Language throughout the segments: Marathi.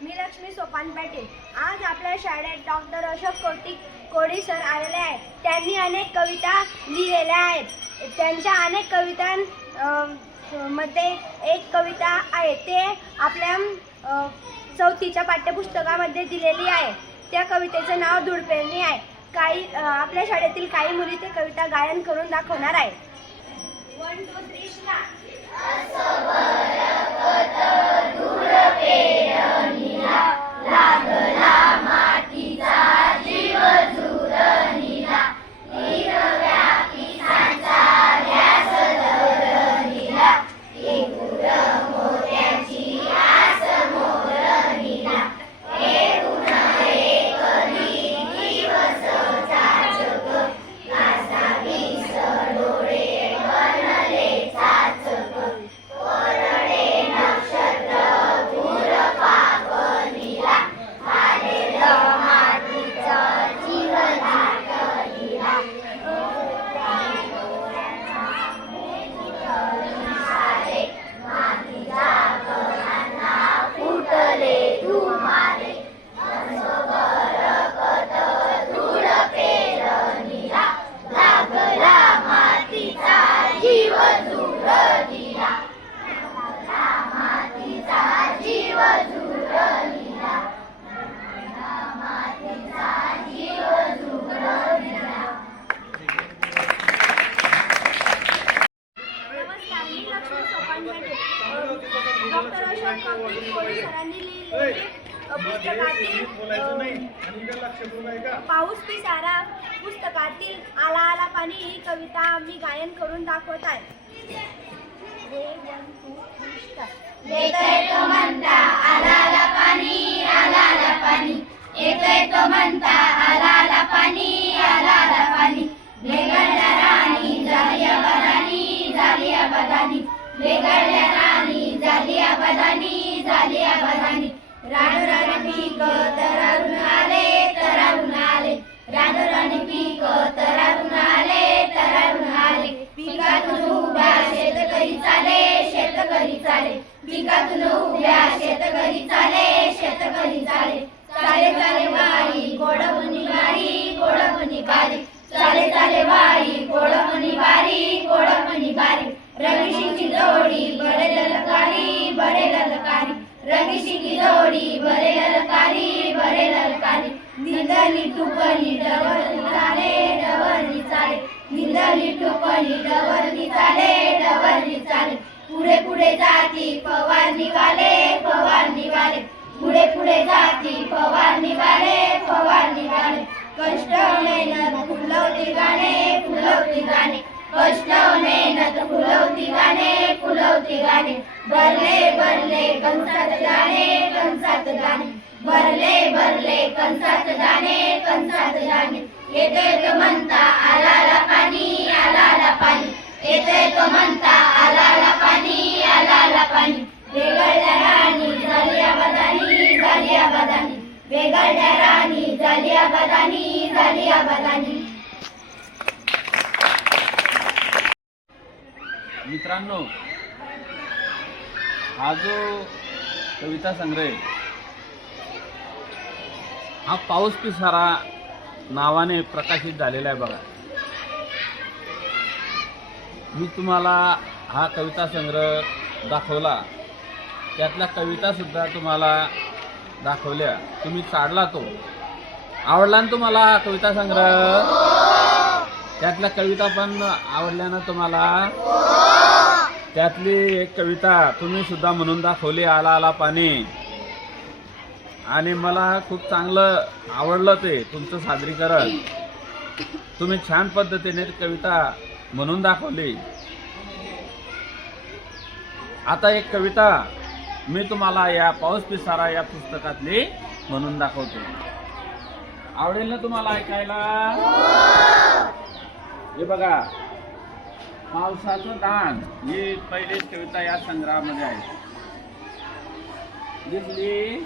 मी लक्ष्मी सोपान पाटील. आज आपल्या शाळेत डॉक्टर अशोक कोटी कोडी सर आलेले आहेत. त्यांनी अनेक कविता लिहिलेल्या आहेत. त्यांच्या अनेक कवितां मध्ये एक कविता आहे. ते आपल्या चौथीच्या पाठ्यपुस्तकामध्ये दिलेली आहे. त्या कवितेचं नाव धुळपेरणी आहे. काही आपल्या शाळेतील काही मुली ते कविता गायन करून दाखवणार आहेत. डॉक्टर अशोक कोळी सरांनी लिहिलेले पुस्तकातील पाऊस पिसारा पुस्तकातील आला आला पाणी ही कविता मी गायन करून दाखवत आहे. म्हणता आला आला पाणी आला आला पाणी. येतोय तो म्हणता आला चाले पिकातून उभ्या फवारणीवाले फवारणीवाले पुढे पुढे जाती फवारणीवाले फवारणीवाले कष्ट मेहनत फुलवती गाणे फुलवती गाणे. कष्ट मेहनत फुलवती गाणे फुलवती गाणे. भरले भरले कंसात गाणे कंसात गाणे भरले भरले कंसात गाणे कंसात गाणे येतोय तो म्हणता आला आला पाणी आला आला पाणी. येतोय तो म्हणता राणी झाली झाली मित्रांनो हा जो कविता संग्रह हा पाऊस पिसारा नावाने प्रकाशित झालेला आहे बघा. मी तुम्हाला हा कविता संग्रह दाखवला. त्यातल्या कविता सुद्धा तुम्हाला दाखवल्या. तुम्ही चाडला तो. आवडला ना तुम्हाला कविता संग्रह? त्यातल्या कविता पण आवडल्या ना तुम्हाला? त्यातली एक कविता तुम्ही सुद्धा म्हणून दाखवली आला आला पाणी. आणि मला खूप चांगलं आवडलं ते तुमचं सादरीकरण. तुम्ही छान पद्धतीने कविता म्हणून दाखवली. आता एक कविता मी तुम्हाला या पाऊस पिसारा या पुस्तकातली म्हणून दाखवतो. आवडेल ना तुम्हाला ऐकायला? हे बघा पावसाचं दान. ही पहिलीच कविता या संग्रहामध्ये आहे. दिसली?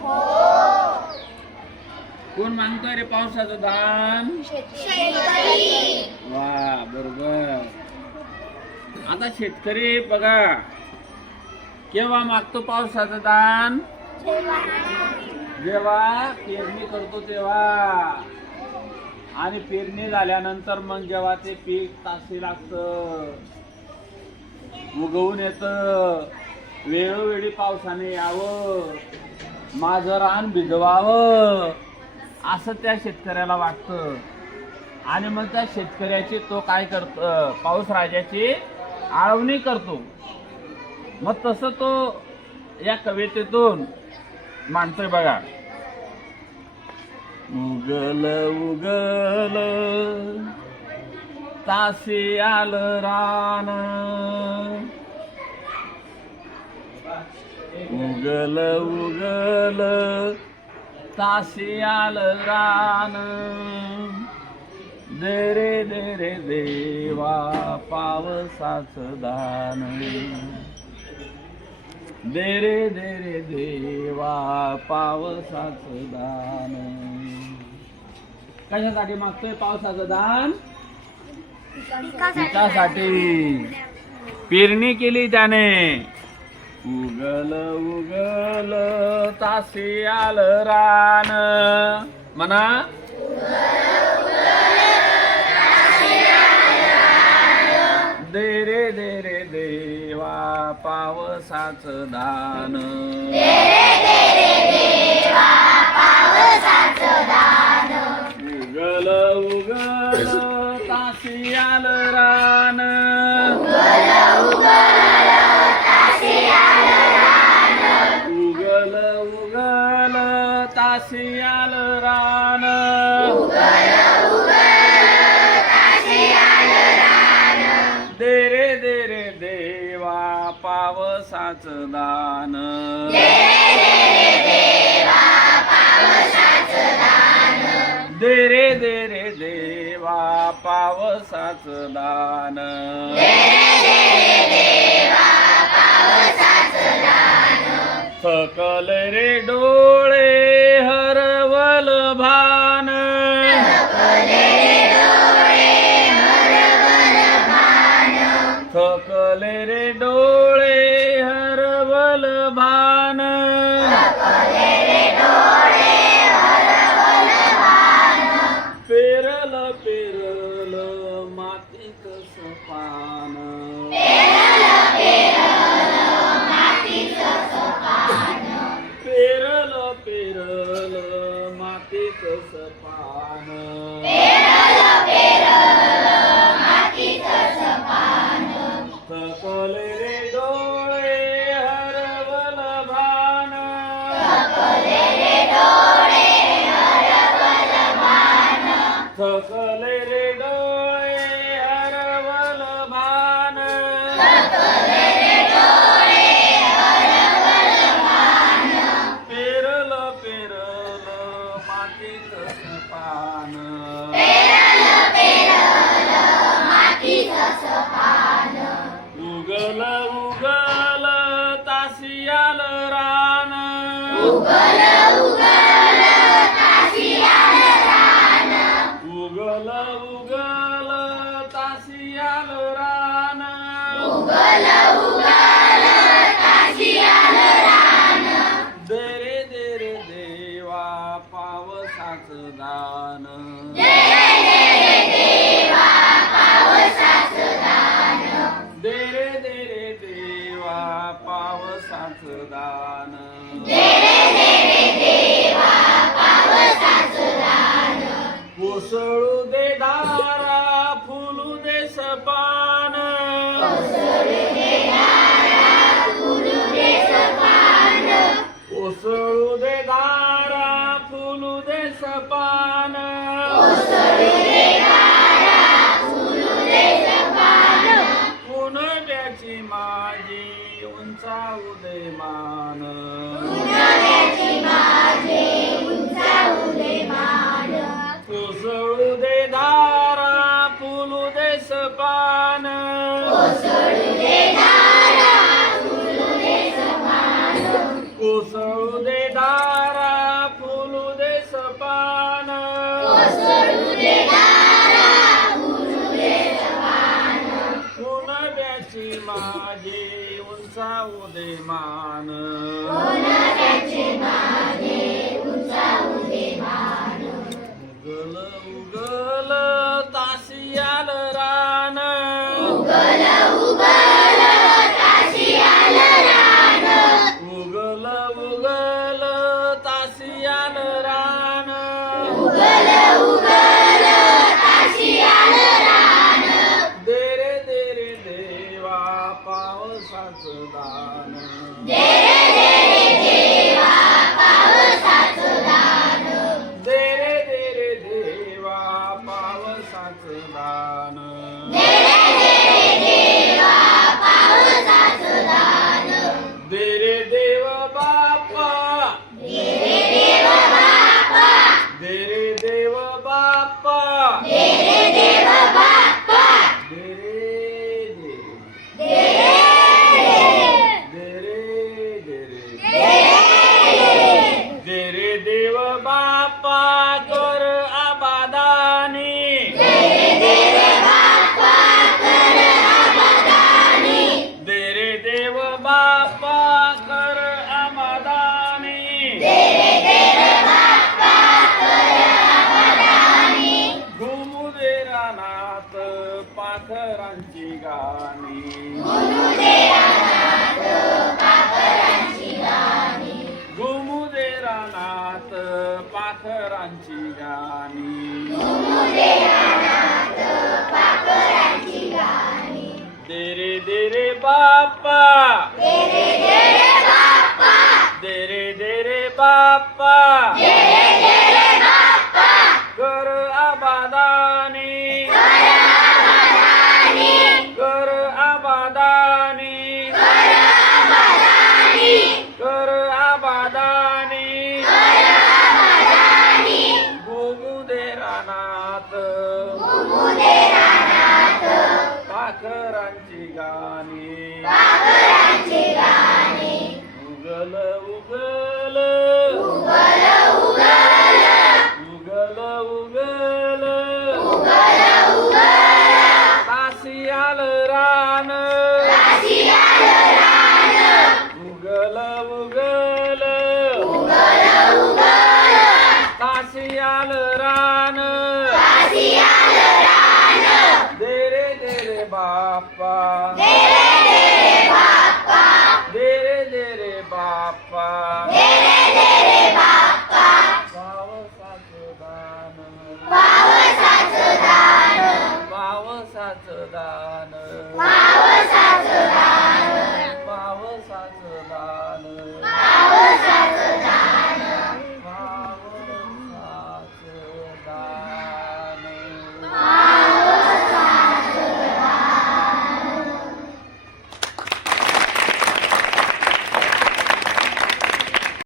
कोण मागतोय रे पावसाचं दान? वा बरोबर. आता शेतकरी बघा. केव्हा मागतो पावसाचं दान? जेव्हा. पेरणी करतो तेव्हा. आणि पेरणी झाल्यानंतर मग जेव्हा ते पीक तासी लागतं उगवून येतं वेळोवेळी पावसाने यावं माझं रान भिजवावं असं त्या शेतकऱ्याला वाटतं. आणि मग त्या शेतकऱ्याची तो काय करतो पाऊस राजाची आळवणी करतो. मग तसं तो या कवितेतून मांडतोय बघा. उगल उगल तासी आलं रान. उगल उगल तासी आलं रान. दे रे दे रे देवा पावसाचं दान. दे रे दे रे देवा पावसाचं दान. कशासाठी मागतोय पावसाचं दान? पिकासाठी. पेरणी केली त्याने. उगल उगल तासी आलं रान. म्हणा. दे रे दे रे पावसाचं दान. उगल उगल. दे रे दे रे देवा पावसाचं दान. सकल रे डोळे हरवल भान. सकल रे डोळे हरवल भान. मातीत पान. उगल उगल तासियाल रान. उगल दे सपान उंचाऊ दे मान? 不知道 बापा कर आमादानी दे रानात पाखरांची गाणी. घुमू दे रानात पाखरांची गाणी तेरे देरे बापा ಶ್ರೀಗಾನಿ